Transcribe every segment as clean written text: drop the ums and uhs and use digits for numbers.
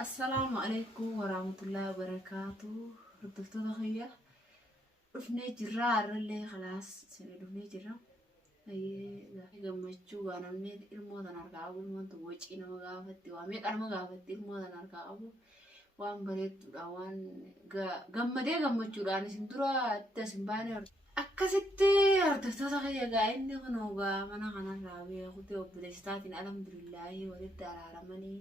السلام عليكم ورحمة الله وبركاته. الدكتورة خيا رفني جرار اللي خلاص سنة رفني جرا هي قمتشو أنا مني الموضة نرجع أبو الموضة وجه إنه مقافتي واميك أنا مقافتي الموضة نرجع أبو وام بريت وان قمتشو أنا سنتورا تسمباني akkasitti hordoftoota kiyya gaa'inni kun ogaa mana kanarraa beekute obboleessitaatiin alhamdulillaahi walitti araaramanii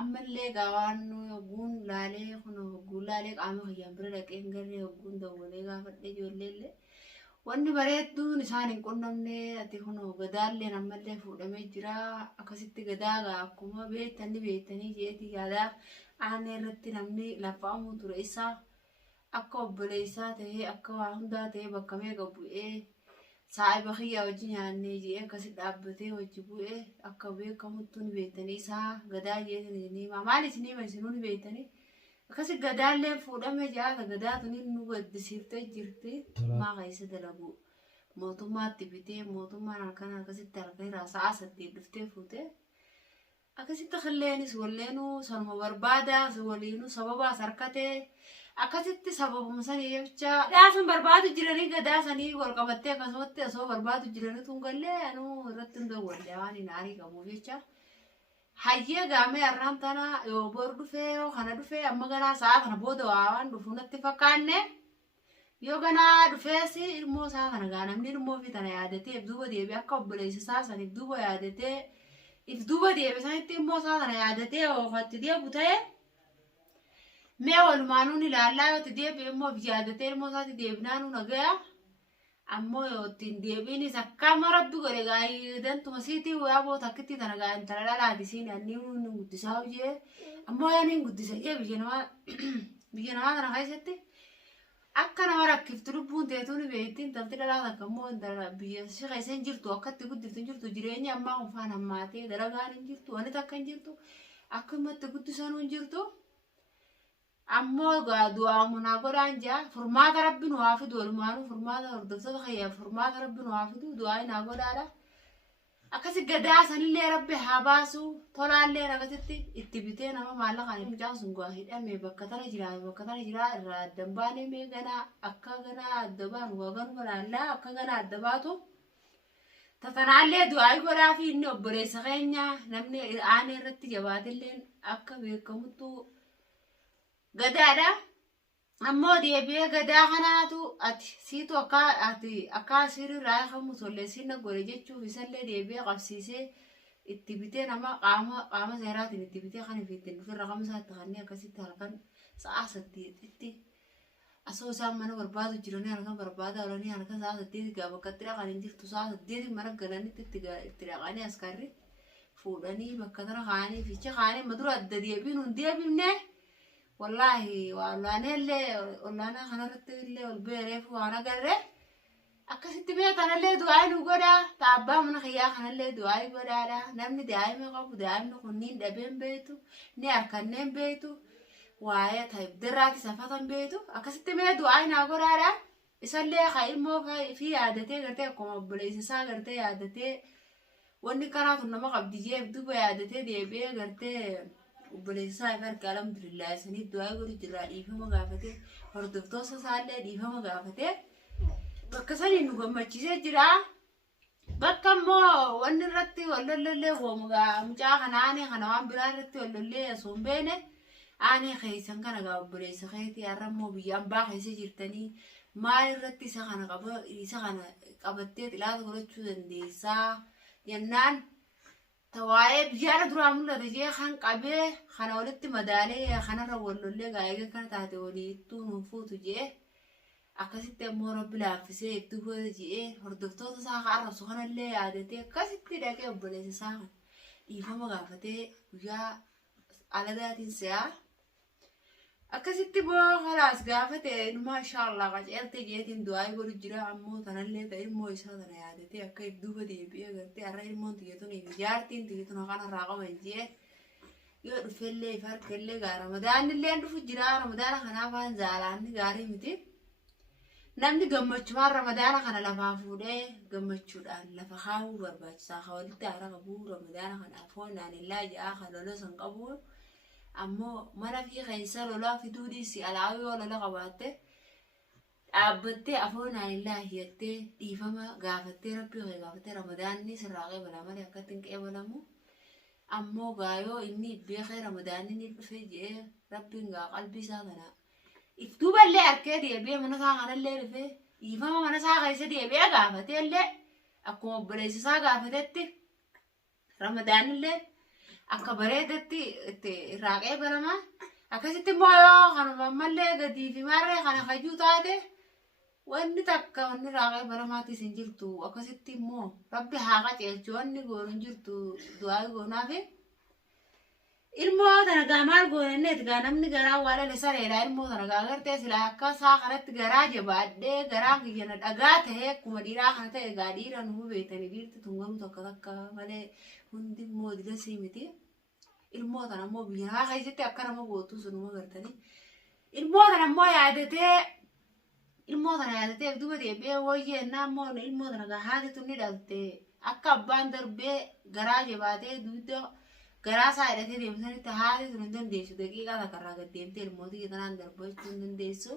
ammallee gaawaan hogguun laalee kun hogguun laalee qaama kiyyaan bira dhaqee hin garree hogguun dawwalee gaafadhe ijoolleellee wanni bareedduun isaan hin qunnamne ati kun gadaalleen ammallee fuudhamee jira akkasitti gadaagaa akkuma beektanii jeetii yaadaa aanee irratti namni laffa'amuu ture isaa. Akka obboleessaa ta'ee akka waa hundaa ta'ee bakka meeqa bu'ee saahiba kiyyaa wajji nyaannee jedhee akkasi dhaabbatee wajji bu'ee akka beekamutti ni beektanii isaa gadaa jeetanii maal isinii isinuu ni beektanii akkasi gadaallee fuudhame jaata gadaa tuni nu gaddisiiftee jirti maa keessa dalagu mootummaatti bitee mootummaan halkan akkasitti halkan irraa sa'a 8 dhuftee fuutee akkasitti qilleenis walleenuu sanuma barbaadaa waliinuu sababa sarkatee akkasitti sababuma sanii jecha dhaasan barbaadu jiranii gadaa sanii wal qabattee akkasumatti osoo barbaadu jiranii tun gallee anuu irratti hin dawwalle waan hin aarii qabuuf jecha hayyee gaamee arraan tana yoo bor dhufee yoo kana dhufee amma ganaa sa'a kana booda waan dhufu natti fakkaanne yoo ganaa dhufeesi ilmoo isaa kana gaa namni ilmoo fi tana yaadatee duuba deebi akka obboleessa isaa saniif duuba yaadatee if duuba deebi sanitti ilmoo isaa kana yaadatee oofatti deebu ta'e mee walumaanuu ilaallaa yoo deebi immoo yaadattee ilmoo isaatti deebinaanuu nagaya ammoo yoo ittiin deebiinis akkama rabbi godhe gaa'ii dantuma siitii waaboo takkitti tana gaa'in tana dhalaati siin anni guddisaa hojii ammoo yaaniin guddisa jee biyya namaa tana keessatti akka nama rakkiftu lubbuun teetuun beektiin talti dhalaa takka immoo biyya si keessa hin jirtu akkatti guddiftu hin jirtu jireenya ammaa kunfaan hammaatee dalagaan hin jirtu wanni takka hin jirtu akkumatti guddisanuu hin jirtu. Ammoo du'aa munaa godhaan jaa furmaata rabbi nu haa fidu walumaanuu furmaata hordoftoota kiyyaa furmaata rabbi nu haa fidu du'aa naa godhaadha. Akkasi gadaa sanillee rabbi haa baasu tolaallee akkasitti itti bitee nama maallaqaan mucaan sun gaa hidhamee bakka tana jira irraa addan baanee mee ganaa akka ganaa adda baanu waganuma laallaa akka ganaa adda baatu. Tatanaallee du'aa godhaa fi inni obboleessa keenya namni aanee irratti jabaatillee akka beekamuttu. Gadaadha ammoo deebi'ee gadaa kanaatu ati siitu akka asirii raafamu tollee sinna godhe jechuuf isallee deebi'ee qabsiisee itti bitee nama qaama seeraatiin itti bitee kan ifittiin ofirra qabsaatti kanneen akkasitti halkan sa'a 8tti asoo isaan mana barbaadu jiranii halkan barbaadaa oolanii halkan sa'a 8 gaa bakkatti dhaqan hin jirtu sa'a 8 mana galanitti itti dhaqanii askarri fuudhanii bakka tana kaanii fiicha kaanii madura adda deebiin hin deebifne. والله والله اللي أنا خنرت اللي والبيرف وأنا قرر أكسيت بيت أنا اللي دعاء نقوله تعبان من خيار أنا اللي دعاء يقوله لا نمني دعاء ما قبل دعاء نخونين دبين بيتو نأكلين بيتو وعيا طيب درات سفاتن بيتو أكسيت بيت دعاء نقوله لا يصلي خير مو في عادتي قرتي كم بليس سا قرتي عادتي وإني كانت النما قبل جيب دوبي عادتي ديبي قرتي وبليسا يفرق الحمد لله سنيد دعاء يقول جرا ديفهم غافتي هردفتوس سالة ديفهم غافتي بكساني نقوم ماشية جرا بكم مو ونرتي ولا اللي هو مجا خناني خنوان برارتي ولا اللي يسون بينه أنا خيسان كنا قاب بليسا خيتي أرمو بيام باخي سجرتني ما يرتي سخنا قبتي لا تقول شو دنديسا ينان تواعي بجارة درامو لا تجي خان قبي خان ولدت مدالي خان رولو اللي قايقة كانت هتولي تون فوتو جي أكاسيت مورا بلا فيسي يكتبو جي هردفتو تساق عرب سخان اللي عادتي أكاسيت داكي أبولي تساق إيفا مغافتي ويا على ذات ساعة أكاسيت بو خلاص قافتي ما شاء الله قاج إلتي جيتين دواي قولو جرا عمو تنالي تاير مو إسادنا عادتي أكا يبدوبة دي بيا قرتي أرأي المون تيجتون إيجارتين تيجتون أغانا راقم انجيه يو رفلي فرق اللي قا رمضان اللي ندفو جرا رمضان خنا فان زالاني قاري متي نمني قمتش مار رمضان خنا لفافودي قمتشو دان لفخاو برباج ساخاولي تارا قبو رمضان خنا فون نان الله جاء خلولو سنقبو ammoo mana fi keessa lolaa fiduudii si alaawii yoo lola qabaatte dhaabbattee afoonaan illaa hiyyattee dhiifama gaafattee rabbii kee gaafattee ramadaanni sirraa qeebala malee akkatti hin qeebalamu. Ammoo gaayoo inni beekee ramadaanni ni dhufee jedhee rabbiin gaa qalbii isaa kana iftuuballee harkee deebi'ee mana isaa kanallee dhufee dhiifama mana isaa keessa deebi'ee gaafatee illee akkuma obboleessi isaa gaafatetti ramadaanillee akka bareedetti itti irraa qeebalama. Akkasitti immoo yoo kanuma ammallee gadii fi marree kana kajuu taate wanni takka wanni irraa qeebalamaattis hin jirtu. Akkasitti immoo rabbi haa qaceelchu wanni goonu hin jirtu du'aa goonaafi. Ilmoo tana gaa maal goonenneeti gaa namni garaa waa dhale sareedha. Ilmoo tana gaa gartee silaa akka isaa kanatti garaa jabaadhee garaan kiyyana dhagaa ta'ee akkuma dhiiraa kana ta'e gaa dhiira nuu beektanii dhiirti tungamu tokko takka malee hundi immoo dilasii miti. Ilmoo tana immoo biyya namaa keessatti akka nama gootu sunuma gartanii. Ilmoo tana immoo yaadatee duuba deebi'ee wayyeennaa immoo ilmoo tana gaa haati tunni dhalte akka abbaan darbee garaa jabaatee duuba garaa isaa hidhatee deemsanitti haati tun hin dandeessu daqiiqaa takkarraa gad deemtee ilmootii tanaan darbachuu hin dandeessu.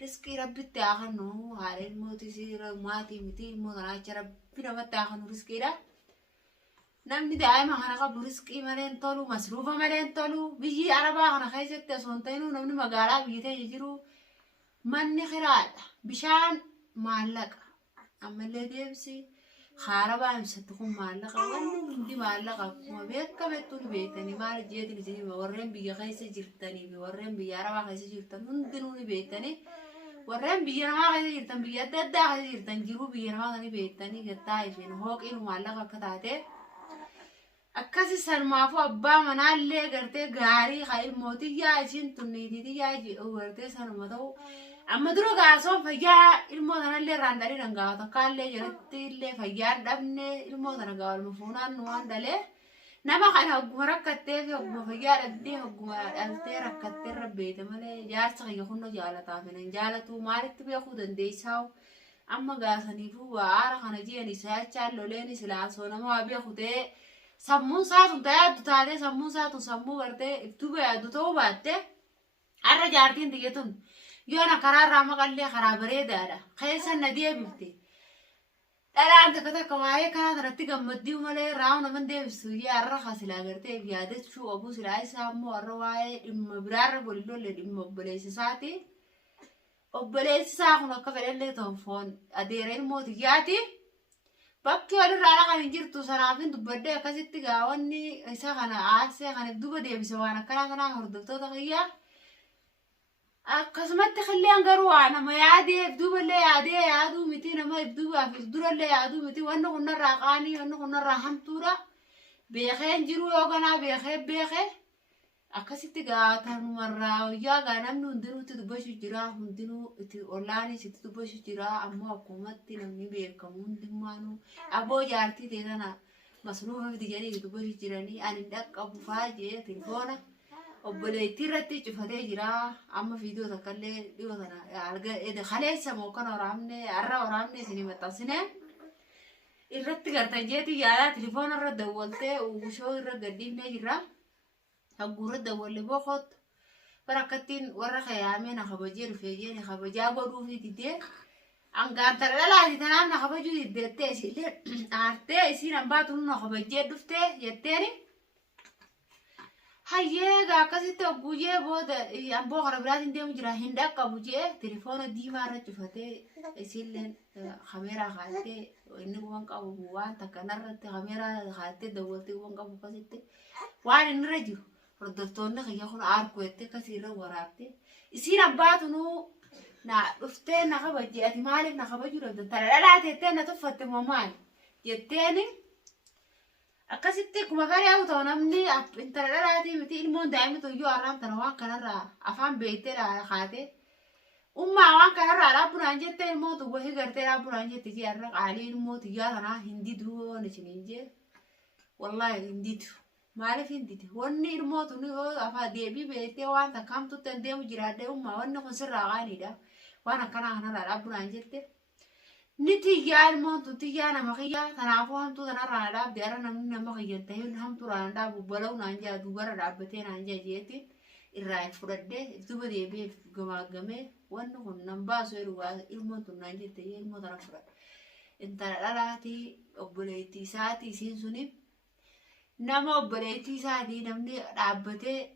Riskii rabbitti haa kennu haadha ilmootis maatii miti ilmoo tanaa acha rabbi namatti haa kennu riskiidha. Namni daa'ima kana qabu riskii malee hin tolu masruufa malee hin tolu biyyi arabaa kana keessatti osoo hin ta'inuu namni magaalaa biyya ta'e jiru manni kiraadha bishaan maallaqa ammallee deebisi haara baay'isatti kun maallaqa wanni hundi maallaqa akkuma beekamettuu ni beektanii maal jeetiin isin warreen biyya keessa jirtanii fi warreen biyya arabaa keessa jirtan hundinuu ni beektanii warreen biyya namaa keessa jirtan biyya adda addaa keessa jirtan jiruu biyya namaa kana beektanii gattaa isheen hooqiin maallaqa akka taate. Akkasi salmaafuu abbaa manaallee gartee gaarii haa ilmootiyyaa ishiin tunniitiyyaa jedhu gartee sanuma ta'u amma dura gaasoon fayyaa ilmoo tanallee irraan dhalii dhangaa'u takkaallee jalatti illee fayyaan dhabne ilmoo tana gaawalma fuunaan nu waan dhalee nama kana hogguma rakkattee fi hogguma fayyaa dhabdee hogguma dhaltee rakkattee irra beete malee jaarsa kiyya kunno jaalataaf hin jaalatu maalitti beekuu dandeessaa'u amma gaasaniifuu aara kana ji'an isaa jechaan loleen silaasoo nama waa beeku ta'ee. Sammuun saatun yaaddu taatee sammuun saatun sammuu gartee ibtuba yaaddu ta'uu baatte har'a jaartiin tiyyatun yoo na karaarraa maqallee karaa bareedaadha keessa na deebifte dhalaan takka waa'ee karaa kanatti gammaddii malee raa'u naman deebistu yaa har'a kasilaa gartee yaadachuu obuu silaa isaa immoo har'a waa'ee dhimma biraarra boliloolle dhimma obboleessisaati. Obboleessisaa kun akka fedhallee ta'u foon adeera ilmootiyyaati. Bakki walirraa kan hin jirtu sanaafin dubbadde akkasitti gaawwanni isa kana aarsee kan duuba deebise waan akkanaa kanaa hordoftoota kiyyaa. Akkasumatti qilleen garuu waa nama yaadee duuballee yaadee yaaduu miti nama duubaaf durallee yaaduu miti wanni kunnarraa qaanii wanni kunnarraa hamtuudha. Beekeen jiru yookanaa beekee akkasitti gaatanumarraa wayyaa gaa namni hundinuu itti dubbachuu jira hundinuu itti ollaanis itti dubbachuu jira ammoo akkumatti namni beekamu hundummaanuu aboo jaartii ta'e sana masruufa fiti jedhanii itti dubbachuu jiranii ani dhaqqabu fa'aa jee telefoona obboleettii irratti cufatee jira amma viidiyoo takkaallee dhiyoo sana kaleessa moo kan waraabne har'a waraabne isinii maxxansine irratti gartan jeetii yaalaa telefoona irra dawwaltee uwwishoo irra gadhiifnee jirra. Haguurra dawwalle boqot barakattiin warra khayaamee na kabajee dhufee jee kabajaa godhuu fi diddee angaan taralaati tanaan na kabajuu diddeettee isillee aartee isiin ambaatu na kabajee dhuftee jetteeni hayyee gaa akkasitti ogguujee booda amboo kara biraatiin deemu jira hin dhaqqabu jee telefoona diimaa irra cufatee isilleen kameeraa kaattee inni waan qabu waan takka narratti kameeraa kaattee dawwaltee waan qabu akkasitti waan inni irra jiru. Hordoftoonni kiyya kun aarku jettee akkasii irra waraabte isiin abbaatunuu na dhuftee na kabajee ati maaliif na kabajuu dhabdan tana dhalaate jettee na tuffatte moo maali jetteeni akkasitti kuma fari'aa ta'u namni intala dhalaatii miti ilmoon daa'imni tokko har'aan tana waan kanarraa afaan beektee kaate ummaa waan kanarraa dhaabbunaan jettee ilmoo tokko wahii gartee dhaabbunaan jette jee har'a qaalii ilmoo xiyyaa tanaa hindi duu waan isiniin jee wallaahi hinditu. Maaliif hindite wanni ilmootu ni afaa deebii beektee waan takkaamtutti deemu jiraadde ummaa wanni kun sirraa qaaniidha waan akkanaa kanarraa dhaabbunaan jette نتيجة الموت نتيجة أنا مخيا تنافوهم تو تنارا داب دي أنا نمنا مخيا تهين هم ترى داب بلو نانجا دوبارا دابتين نانجا جيتي الرأي فرده تبى دي بيف جماعة وانه كن نباسو يروى الموت نانجا تهين الموت أنا فرد انت لا تي أبليتي ساتي سينسوني نما أبليتي ساتي نمني دابتي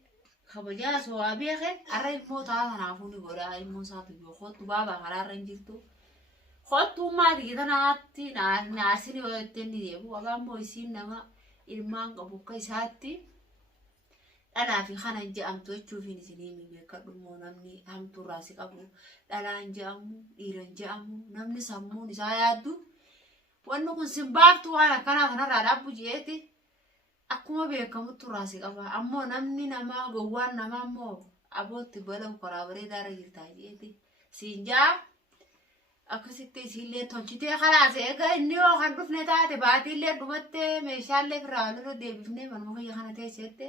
خبجا سوابي أخي أرى الموت هذا نافوني قرا الموت ساتي بيخوت بابا قرار رنجلتو خطو ما دي كده ناتي ناسيني وقتني دي أبو أبان بويسين نما إلمان قبو كيساتي أنا في خانة جام تشوفيني سنيمي ميكادو مو نمني هم تراسي قبو دلان جامو إيران جامو نمني سمو نسايادو وانو كن سنبافتو أنا كان رادابو جيتي أكما بيكامو تراسي قبا أمو نمني نما قوان نما مو أبو تبالو قرابري دارا جرتا جيتي سنجا akkasitti isiillee tolchitee khalaas egaa inni yoo kan dhufne taate baatiillee dhumatte meeshaalee firaalirra deebifnee manuma kiyya kana teessette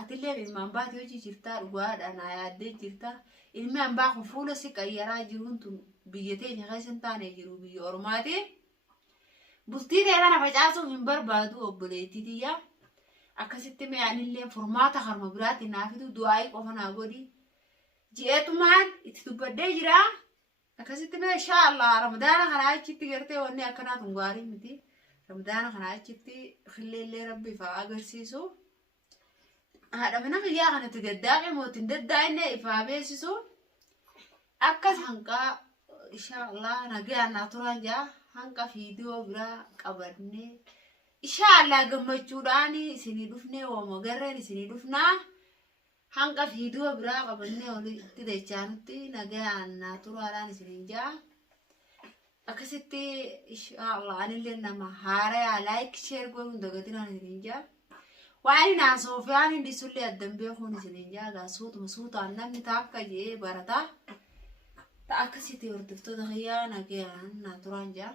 atillee ilmaan baatee hojii jirtaa dhugaadha naa yaaddee jirta ilmi hambaa kun fuula si qayyaraa jiruun tun biyya teenya keessa hin taane jiru biyya ormaati bultii ta'e kana facaasuuf hin barbaadu obboleettii tiyya akkasitti mee'anillee furmaata harma biraatti naafitu du'aayii qofa naa godhi ji'eetumaan itti dubbadhee jira. akkasitti ma insha Allah ramadaana kana achitti gartee wanni akkanaa tun gaarii miti ramadaana kana achitti khilleellee rabbi fa agarsiisu haadha mana kiyyaa kanatti daddaaqe mootin daddaa'inne ifaa beesisu akkas hanqaa insha Allah nagaa naa turaan jaa hanqa fiidiyoo biraa qabanne insha Allah gammachuudhaan isinii dhufnee wama garreen isinii dhufnaa hanqa fiidiyoo biraa qabannee walitti dachaanutti nagaan naa turaadhaan isiniin jaa akkasitti inshallah anillee nama haaraa like share godhuun dagatinaan isiniin jaa waan inaan soofiyaan hindi sullee addan beekuun isiniin jaa gaa suutaan namni taakka jee barataa ta akkasitti hordoftoota kiyyaa nagaan naa turaan jaa